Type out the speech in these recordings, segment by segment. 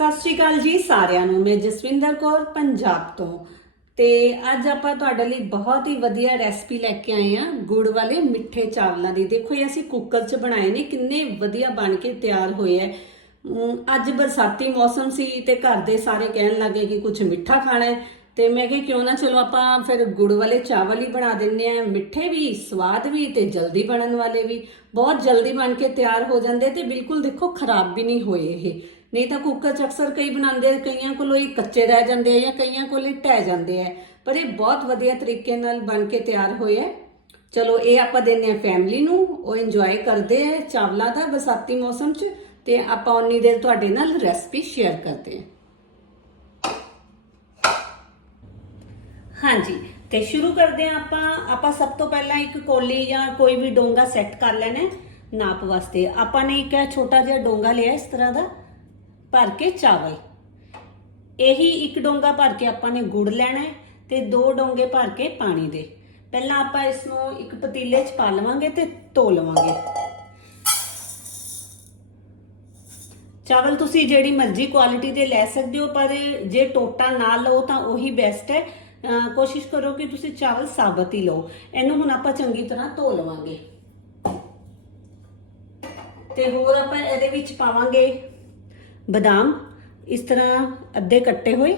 ਸਤਿ ਸ਼੍ਰੀ ਅਕਾਲ ਜੀ ਸਾਰਿਆਂ ਨੂੰ। ਮੈਂ ਜਸਵਿੰਦਰ ਕੌਰ, ਪੰਜਾਬ ਤੋਂ। ਤੇ ਅੱਜ ਆਪਾਂ ਤੁਹਾਡੇ ਲਈ ਬਹੁਤ ਹੀ ਵਧੀਆ ਰੈਸਪੀ ਲੈ ਕੇ ਆਏ ਆ ਗੁੜ ਵਾਲੇ ਮਿੱਠੇ ਚਾਵਲਾਂ ਦੀ। ਦੇਖੋ ਇਹ ਅਸੀਂ ਕੁੱਕਰ 'ਚ ਬਣਾਏ ਨੇ, ਕਿੰਨੇ ਵਧੀਆ ਬਣ ਕੇ ਤਿਆਰ ਹੋਏ ਐ। ਅੱਜ ਬਰਸਾਤੀ ਮੌਸਮ ਸੀ ਤੇ ਘਰ ਦੇ ਸਾਰੇ ਕਹਿਣ ਲੱਗੇ ਕਿ ਕੁਝ ਮਿੱਠਾ ਖਾਣਾ ਹੈ ਤੇ ਮੈਂ ਕਿਹਾ ਕਿਉਂ ਨਾ ਚਲੋ ਆਪਾਂ ਫਿਰ ਗੁੜ ਵਾਲੇ ਚਾਵਲ ਹੀ ਬਣਾ ਦਿੰਨੇ ਆ। ਮਿੱਠੇ ਵੀ, ਸਵਾਦ ਵੀ ਤੇ ਜਲਦੀ ਬਣਨ ਵਾਲੇ ਵੀ। ਬਹੁਤ ਜਲਦੀ ਬਣ ਕੇ ਤਿਆਰ ਹੋ ਜਾਂਦੇ ਤੇ ਬਿਲਕੁਲ ਦੇਖੋ ਖਰਾਬ ਵੀ ਨਹੀਂ ਹੋਏ ਇਹ। ਨਹੀਂ ਤਾਂ ਕੁੱਕਰ ਚ ਅਕਸਰ ਕਈ ਬਣਾਉਂਦੇ ਕਈਆਂ ਕੋਲੋਂ ਹੀ ਕੱਚੇ ਰਹਿ ਜਾਂਦੇ ਆ ਜਾਂ ਕਈਆਂ ਕੋਲ ਹੀ ਢਹਿ ਜਾਂਦੇ ਆ। ਪਰ ਇਹ ਬਹੁਤ ਵਧੀਆ ਤਰੀਕੇ ਨਾਲ ਬਣ ਕੇ ਤਿਆਰ ਹੋਏ ਆ। ਚਲੋ, ਇਹ ਆਪਾਂ ਦਿੰਨੇ ਆ ਫੈਮਿਲੀ ਨੂੰ, ਉਹ ਇੰਜੋਏ ਕਰਦੇ ਆ ਚਾਵਲਾਂ ਦਾ ਬਰਸਾਤੀ ਮੌਸਮ 'ਚ ਤੇ ਆਪਾਂ ਉਨੀ ਦੇਰ ਤੁਹਾਡੇ ਨਾਲ ਰੈਸਪੀ ਸ਼ੇਅਰ ਕਰਦੇ ਆ। ਹਾਂਜੀ, ਤੇ ਸ਼ੁਰੂ ਕਰਦੇ ਆ ਆਪਾਂ। ਆਪਾਂ ਸਭ ਤੋਂ ਪਹਿਲਾਂ ਇੱਕ ਕੋਲੀ ਜਾਂ ਕੋਈ ਵੀ ਡੋਂਗਾ ਸੈੱਟ ਕਰ ਲੈਣਾ ਨਾਪ ਵਾਸਤੇ। ਆਪਾਂ ਨੇ ਇੱਕ ਛੋਟਾ ਜਿਹਾ ਡੋਂਗਾ ਲਿਆ ਇਸ ਤਰ੍ਹਾਂ ਦਾ। ਭਰ ਕੇ ਚਾਵਲ। ਇਹੀ ਇੱਕ ਡੋਂਗਾ ਭਰ ਕੇ ਆਪਾਂ ਨੇ ਗੁੜ ਲੈਣਾ ਹੈ ਤੇ ਦੋ ਡੋਂਗੇ ਭਰ ਕੇ ਪਾਣੀ ਦੇ। ਪਹਿਲਾਂ ਆਪਾਂ ਇਸ ਨੂੰ ਇੱਕ ਪਤੀਲੇ 'ਚ ਪਾ ਲਵਾਂਗੇ ਤੇ ਧੋ ਲਵਾਂਗੇ। ਚਾਵਲ ਤੁਸੀਂ ਜਿਹੜੀ ਮਰਜ਼ੀ ਕੁਆਲਿਟੀ ਦੇ ਲੈ ਸਕਦੇ ਹੋ, ਪਰ ਜੇ ਟੋਟਾ ਨਾ ਲਓ ਤਾਂ ਉਹੀ ਬੈਸਟ ਹੈ। ਕੋਸ਼ਿਸ਼ ਕਰੋ ਕਿ ਤੁਸੀਂ ਚਾਵਲ ਸਾਬਤ ਹੀ ਲਓ। ਇਹਨੂੰ ਹੁਣ ਆਪਾਂ ਚੰਗੀ ਤਰ੍ਹਾਂ ਧੋ ਲਵਾਂਗੇ। ਤੇ ਹੋਰ ਆਪਾਂ ਇਹਦੇ ਵਿੱਚ ਪਾਵਾਂਗੇ ਬਦਾਮ ਇਸ ਤਰ੍ਹਾਂ ਅੱਧੇ ਕੱਟੇ ਹੋਏ।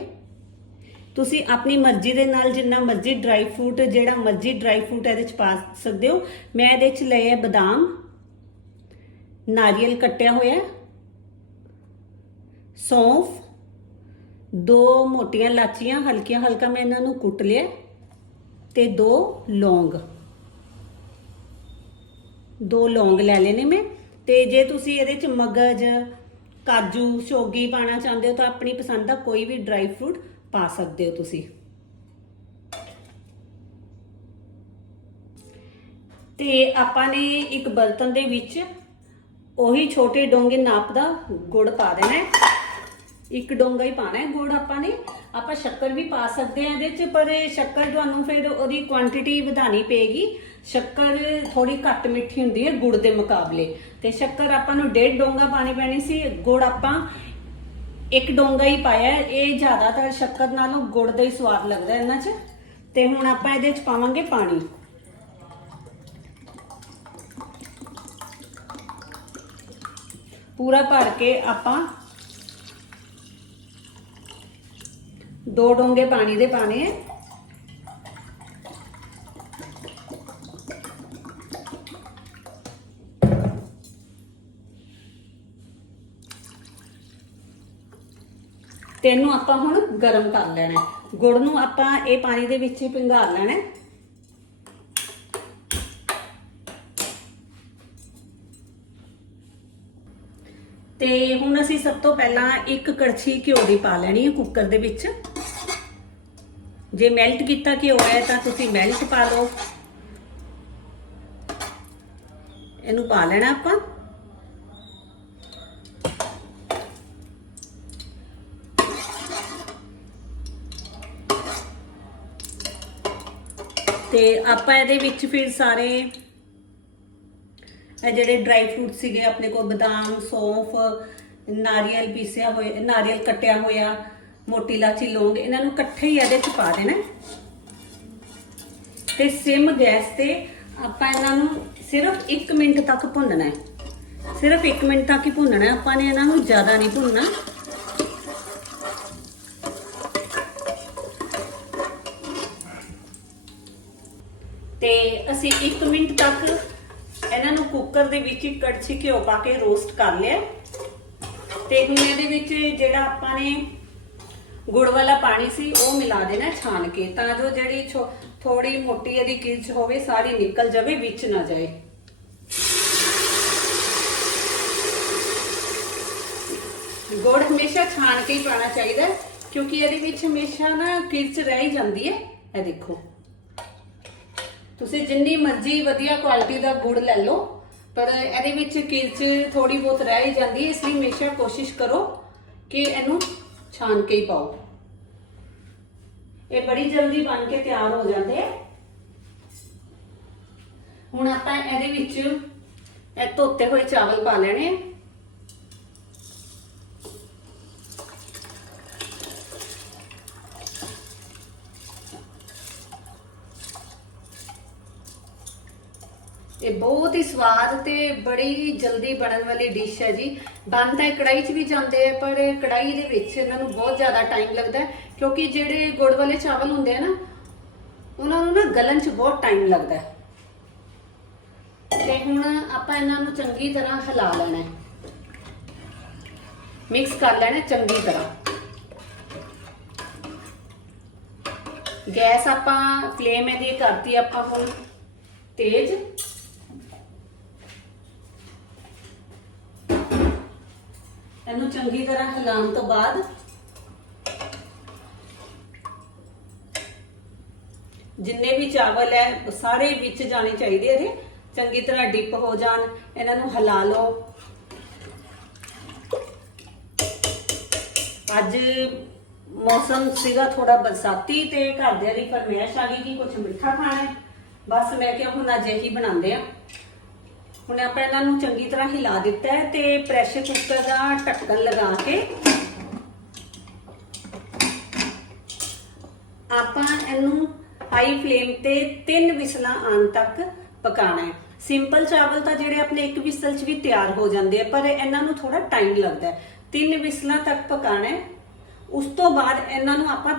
ਤੁਸੀਂ ਆਪਣੀ ਮਰਜ਼ੀ ਦੇ ਨਾਲ ਜਿੰਨਾ ਮਰਜ਼ੀ ਡਰਾਈ ਫਰੂਟ ਜਿਹੜਾ ਮਰਜ਼ੀ ਡਰਾਈ ਫਰੂਟ ਇਹਦੇ ਚ ਪਾ ਸਕਦੇ ਹੋ। ਮੈਂ ਇਹਦੇ ਚ ਲਏ ਹੈ ਬਦਾਮ। ਨਾਰੀਅਲ ਕੱਟਿਆ ਹੋਇਆ। ਸੌਂਫ। ਦੋ ਮੋਟੀਆਂ ਲਾਚੀਆਂ, ਹਲਕੀਆਂ ਹਲਕਾ ਮੈਂ ਇਹਨਾਂ ਨੂੰ ਕੁੱਟ ਲਿਆ। ਤੇ ਦੋ ਲੌਂਗ। ਦੋ ਲੌਂਗ ਲੈ ਲੈਣੇ ਮੈਂ। ਤੇ ਜੇ ਤੁਸੀਂ ਇਹਦੇ ਚ ਮਗਜ ਕਾਜੂ, ਸ਼ੋਗੀ ਪਾਣਾ ਚਾਹੁੰਦੇ ਹੋ ਤਾਂ ਆਪਣੀ ਪਸੰਦ ਦਾ ਕੋਈ ਵੀ ਡਰਾਈ ਫਰੂਟ ਪਾ ਸਕਦੇ ਹੋ ਤੁਸੀਂ। ਤੇ ਆਪਾਂ ਨੇ ਇੱਕ ਬਰਤਨ ਦੇ ਵਿੱਚ ਉਹੀ ਛੋਟੇ ਡੋਂਗੇ ਨਾਪ ਦਾ ਗੁੜ ਪਾ ਦੇਣਾ ਹੈ। ਇੱਕ ਡੋਂਗਾ ਹੀ ਪਾਣਾ ਹੈ, ਗੁੜ ਆਪਾਂ ਨੇ, ਆਪਾਂ ਸ਼ੱਕਰ ਵੀ ਪਾ ਸਕਦੇ ਆ ਇਹਦੇ ਚ, ਪਰ ਇਹ ਸ਼ੱਕਰ ਤੁਹਾਨੂੰ ਫਿਰ ਉਹਦੀ ਕੁਆਂਟੀਟੀ ਵਧਾਣੀ ਪਏਗੀ। ਸ਼ੱਕਰ ਥੋੜੀ ਘੱਟ ਮਿੱਠੀ ਹੁੰਦੀ ਹੈ, ਗੁੜ ਦੇ ਮੁਕਾਬਲੇ। ਤੇ ਸ਼ੱਕਰ ਆਪਾਂ ਨੂੰ ਡੇਢ ਡੋਂਗਾ ਪਾਣੀ ਪੈਣੀ ਸੀ, ਗੁੜ ਆਪਾਂ ਇੱਕ ਡੋਂਗਾ ਹੀ ਪਾਇਆ ਇਹ ਜ਼ਿਆਦਾਤਰ ਸ਼ੱਕਰ ਨਾਲੋਂ ਗੁੜ ਦਾ ਹੀ ਸਵਾਦ ਲੱਗਦਾ ਇਹਨਾਂ 'ਚ। ਤੇ ਹੁਣ ਆਪਾਂ ਇਹਦੇ 'ਚ ਪਾਵਾਂਗੇ ਪਾਣੀ। ਪੂਰਾ ਭਰ ਕੇ ਆਪਾਂ ਦੋ ਡੋਂਗੇ ਪਾਣੀ ਦੇ ਪਾਣੇ ਹੈ ਤੇ ਇਹਨੂੰ ਆਪਾਂ ਹੁਣ ਗਰਮ ਕਰ ਲੈਣਾ ਗੁੜ ਨੂੰ ਆਪਾਂ ਇਹ ਪਾਣੀ ਦੇ ਵਿੱਚ ਹੀ ਪਿੰਗਾਰ ਲੈਣਾ ਤੇ ਹੁਣ ਅਸੀਂ ਸਭ ਤੋਂ ਪਹਿਲਾਂ ਇੱਕ ਕੜਛੀ ਘਿਓ ਦੀ ਪਾ ਲੈਣੀ ਹੈ ਕੁੱਕਰ ਦੇ ਵਿੱਚ। ਜੇ ਮੈਲਟ ਕੀਤਾ ਘਿਓ ਹੈ ਤਾਂ ਤੁਸੀਂ ਮੈਲਟ ਪਾ ਲਓ। ਇਹਨੂੰ ਪਾ ਲੈਣਾ ਆਪਾਂ। ਤੇ ਆਪਾਂ ਇਹਦੇ ਵਿੱਚ ਫਿਰ ਸਾਰੇ ਇਹ ਜਿਹੜੇ ਡਰਾਈ ਫਰੂਟ ਸੀਗੇ, ਆਪਣੇ ਕੋਲ ਬਦਾਮ, ਸੌਂਫ, ਨਾਰੀਅਲ ਪੀਸਿਆ ਹੋਇਆ ਨਾਰੀਅਲ ਕੱਟਿਆ ਹੋਇਆ ਮੋਟੀ ਲਾਚੀ ਲੌਂਗ ਇਹਨਾਂ ਨੂੰ ਇਕੱਠੇ ਹੀ ਇਹਦੇ ਚ ਪਾ ਦੇਣਾ। ਹੈ। ਤੇ ਸਿਮ ਗੈਸ ਤੇ ਆਪਾਂ ਇਹਨਾਂ ਨੂੰ ਸਿਰਫ 1 ਮਿੰਟ ਤੱਕ ਭੁੰਨਣਾ ਹੈ। ਸਿਰਫ 1 ਮਿੰਟ ਤੱਕ ਹੀ ਭੁੰਨਣਾ ਹੈ, ਆਪਾਂ ਨੇ ਇਹਨਾਂ ਨੂੰ ਜ਼ਿਆਦਾ ਨਹੀਂ ਭੁੰਨਣਾ। ਤੇ ਅਸੀਂ 1 ਮਿੰਟ ਤੱਕ ਇਹਨਾਂ ਨੂੰ ਕੁੱਕਰ ਦੇ ਵਿੱਚ ਇੱਕ ਕੜਛੀ ਘਿਓ ਪਾ ਕੇ ਰੋਸਟ ਕਰ ਲਿਆ। ਤੇ ਹੁਣ ਇਹਦੇ ਵਿੱਚ ਜਿਹੜਾ ਆਪਾਂ ਨੇ ਗੁੜ ਵਾਲਾ ਪਾਣੀ ਸੀ, ਉਹ ਮਿਲਾ ਦੇਣਾ ਛਾਣ ਕੇ, ਤਾਂ ਜੋ ਜਿਹੜੀ ਥੋੜੀ ਮੋਟੀ ਇਹਦੀ ਕਿਰਚ ਹੋਵੇ, ਸਾਰੀ ਨਿਕਲ ਜਾਵੇ, ਵਿੱਚ ਨਾ ਜਾਏ। ਗੁੜ ਹਮੇਸ਼ਾ ਛਾਣ ਕੇ ਹੀ ਪਾਣਾ ਚਾਹੀਦਾ, ਕਿਉਂਕਿ ਇਹਦੇ ਵਿੱਚ ਹਮੇਸ਼ਾ ਨਾ ਕਿਰਚ ਰਹਿ ਹੀ ਜਾਂਦੀ ਹੈ। ਇਹ ਦੇਖੋ। ਤੁਸੀਂ ਜਿੰਨੀ ਮਰਜ਼ੀ ਵਧੀਆ ਕੁਆਲਿਟੀ ਦਾ ਗੁੜ ਲੈ ਲਓ, ਪਰ ਇਹਦੇ ਵਿੱਚ ਕਿਰਚ ਥੋੜੀ ਬਹੁਤ ਰਹਿ ਹੀ ਜਾਂਦੀ ਹੈ, ਇਸ ਲਈ ਹਮੇਸ਼ਾ ਕੋਸ਼ਿਸ਼ ਕਰੋ ਕਿ ਇਹਨੂੰ ਛਾਣ ਕੇ ਹੀ ਪਾਓ। ਇਹ ਬੜੀ ਜਲਦੀ ਬਣ ਕੇ ਤਿਆਰ ਹੋ ਜਾਂਦੇ ਹੁਣ ਆਪਾਂ ਇਹਦੇ ਵਿੱਚ ਇਹ ਧੋਤੇ ਹੋਏ ਚਾਵਲ ਪਾ ਲੈਣੇ ਇਹ ਬਹੁਤ ਹੀ ਸਵਾਦ ਤੇ ਬੜੀ ਜਲਦੀ ਬਣਨ ਵਾਲੀ ਡਿਸ਼ ਹੈ ਜੀ। ਬੰਦ ਤਾਂ ਇਹ ਕੜਾਈ 'ਚ ਵੀ ਜਾਂਦੇ ਆ, ਪਰ ਕੜਾਈ ਦੇ ਵਿੱਚ ਇਹਨਾਂ ਨੂੰ ਬਹੁਤ ਜ਼ਿਆਦਾ ਟਾਈਮ ਲੱਗਦਾ ਹੈ, ਕਿਉਂਕਿ ਜਿਹੜੇ ਗੁੜ ਵਾਲੇ ਚਾਵਲ ਹੁੰਦੇ ਆ ਨਾ, ਉਹਨਾਂ ਨੂੰ ਨਾ ਗਲਣ 'ਚ ਬਹੁਤ ਟਾਈਮ ਲੱਗਦਾ ਹੈ। ਤੇ ਹੁਣ ਆਪਾਂ ਇਹਨਾਂ ਨੂੰ ਚੰਗੀ ਤਰ੍ਹਾਂ ਹਿਲਾ ਲੈਣਾ ਹੈ। ਮਿਕਸ ਕਰ ਲੈਣਾ ਚੰਗੀ ਤਰ੍ਹਾਂ। ਗੈਸ ਆਪਾਂ ਫਲੇਮ ਇਹਦੀ ਕਰਤੀ ਆਪਾਂ ਹੁਣ ਤੇਜ਼। ਇਹਨੂੰ ਚੰਗੀ ਤਰ੍ਹਾਂ ਹਿਲਾਉਣ ਤੋਂ ਬਾਅਦ ਜਿੰਨੇ ਵੀ ਚਾਵਲ ਹੈ ਸਾਰੇ ਵਿੱਚ ਜਾਣੇ ਚਾਹੀਦੇ ਇਹਦੇ। ਚੰਗੀ ਤਰ੍ਹਾਂ ਡਿਪ ਹੋ ਜਾਣ, ਇਹਨਾਂ ਨੂੰ ਹਿਲਾ ਲਓ। ਅੱਜ ਮੌਸਮ ਸੀਗਾ ਥੋੜਾ ਬਰਸਾਤੀ ਤੇ ਘਰਦਿਆਂ ਦੀ ਫਰਮਾਇਸ਼ ਆ ਗਈ ਕਿ ਕੁਝ ਮਿੱਠਾ ਖਾਣਾ ਹੈ। ਬਸ ਮੈਂ ਕਿਹਾ ਹੁਣ ਅੱਜ ਇਹੀ ਬਣਾਉਂਦੇ ਆ ਹੁਣ ਆਪਾਂ ਇਹਨਾਂ ਨੂੰ ਚੰਗੀ ਤਰ੍ਹਾਂ ਹਿਲਾ ਦਿੱਤਾ ਹੈ ਤੇ ਪ੍ਰੈਸ਼ਰ ਕੁੱਕਰ ਦਾ ਢੱਕਣ ਲਗਾ ਕੇ ਆਪਾਂ ਇਹਨੂੰ ਹਾਈ ਫਲੇਮ ਤੇ ਤਿੰਨ ਵਿਸਲਾਂ ਆਉਣ ਤੱਕ ਪਕਾਣਾ ਹੈ। ਸਿੰਪਲ ਚਾਵਲ ਤਾਂ ਜਿਹੜੇ ਆਪਣੇ ਇੱਕ ਵਿਸਲ 'ਚ ਵੀ ਤਿਆਰ ਹੋ ਜਾਂਦੇ ਆ, ਪਰ ਇਹਨਾਂ ਨੂੰ ਥੋੜਾ ਟਾਈਮ ਲੱਗਦਾ ਹੈ। ਤਿੰਨ ਵਿਸਲਾਂ ਤੱਕ ਪਕਾਣਾ ਹੈ। ਉਸ ਤੋਂ ਬਾਅਦ ਇਹਨਾਂ ਨੂੰ ਆਪਾਂ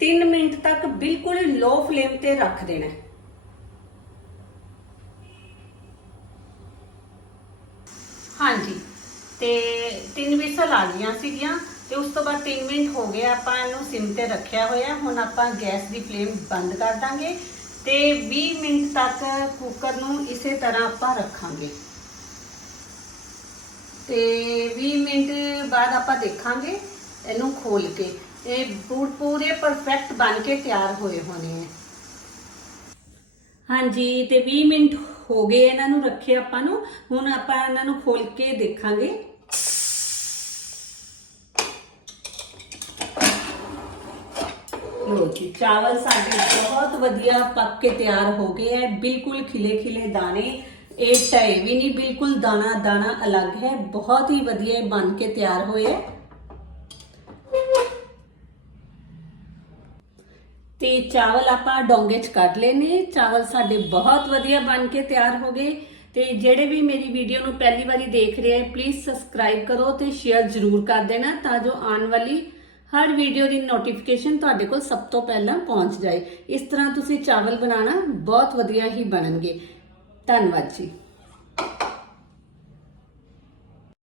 3 ਮਿੰਟ ਤੱਕ ਬਿਲਕੁਲ ਲੋ ਫਲੇਮ ਤੇ ਰੱਖ ਦੇਣਾ ਹੈ। ਹਾਂਜੀ। ਤੇ ਤਿੰਨ ਵਿਸਲ ਆ ਗਈਆਂ ਸੀਗੀਆਂ ਤੇ ਉਸ ਤੋਂ ਬਾਅਦ 3 ਮਿੰਟ ਹੋ ਗਏ ਆਪਾਂ ਇਹਨੂੰ ਸਿਮ ਤੇ ਰੱਖਿਆ ਹੋਇਆ। ਹੁਣ ਆਪਾਂ ਗੈਸ ਦੀ ਫਲੇਮ ਬੰਦ ਕਰ ਦਾਂਗੇ ਤੇ 20 ਮਿੰਟ ਤੱਕ ਕੁੱਕਰ ਨੂੰ ਇਸੇ ਤਰ੍ਹਾਂ ਆਪਾਂ ਰੱਖਾਂਗੇ। ਤੇ 20 ਮਿੰਟ ਬਾਅਦ ਆਪਾਂ ਦੇਖਾਂਗੇ ਇਹਨੂੰ ਖੋਲ ਕੇ। ਇਹ ਪੂ- ਪੂਰੇ ਪਰਫੈਕਟ ਬਣ ਕੇ ਤਿਆਰ ਹੋਏ ਹੋਣੇ ਹੈ ਹਾਂਜੀ, ਤੇ 20 ਮਿੰਟ ਹੋ ਗਏ ਇਹਨਾਂ ਨੂੰ ਰੱਖੇ ਆਪਾਂ ਨੂੰ। ਹੁਣ ਆਪਾਂ ਇਹਨਾਂ ਨੂੰ ਖੋਲ ਕੇ ਦੇਖਾਂਗੇ। ਲੋ ਜੀ, ਚਾਵਲ ਸਾਡੇ ਬਹੁਤ ਵਧੀਆ ਪੱਕ ਕੇ ਤਿਆਰ ਹੋ ਗਏ ਹੈ। ਬਿਲਕੁਲ ਖਿਲੇ ਖਿਲੇ ਦਾਣੇ। ਇਹ ਟਏ ਵੀ ਨਹੀਂ, ਬਿਲਕੁਲ ਦਾਣਾ ਦਾਣਾ ਅਲੱਗ ਹੈ। ਬਹੁਤ ਹੀ ਵਧੀਆ ਬਣ ਕੇ ਤਿਆਰ ਹੋਏ ਹੈ। ਤੇ ਚਾਵਲ ਆਪਾਂ ਡੋਂਗੇ 'ਚ ਕੱਢ ਲਏ ਨੇ ਚਾਵਲ ਸਾਡੇ ਬਹੁਤ ਵਧੀਆ ਬਣ ਕੇ ਤਿਆਰ ਹੋ ਗਏ। ਤੇ ਜਿਹੜੇ ਵੀ ਮੇਰੀ ਵੀਡੀਓ ਨੂੰ ਪਹਿਲੀ ਵਾਰੀ ਦੇਖ ਰਹੇ ਹੈ ਪਲੀਜ਼ ਸਬਸਕ੍ਰਾਈਬ ਕਰੋ ਤੇ ਸ਼ੇਅਰ ਜ਼ਰੂਰ ਕਰ ਦੇਣਾ ਤਾਂ ਜੋ ਆਉਣ ਵਾਲੀ ਹਰ ਵੀਡੀਓ ਦੀ ਨੋਟੀਫਿਕੇਸ਼ਨ ਤੁਹਾਡੇ ਕੋਲ ਸਭ ਤੋਂ ਪਹਿਲਾਂ ਪਹੁੰਚ ਜਾਏ। ਇਸ ਤਰ੍ਹਾਂ ਤੁਸੀਂ ਚਾਵਲ ਬਣਾਉਣਾ ਬਹੁਤ ਵਧੀਆ ਹੀ ਬਣਨਗੇ। ਧੰਨਵਾਦ ਜੀ।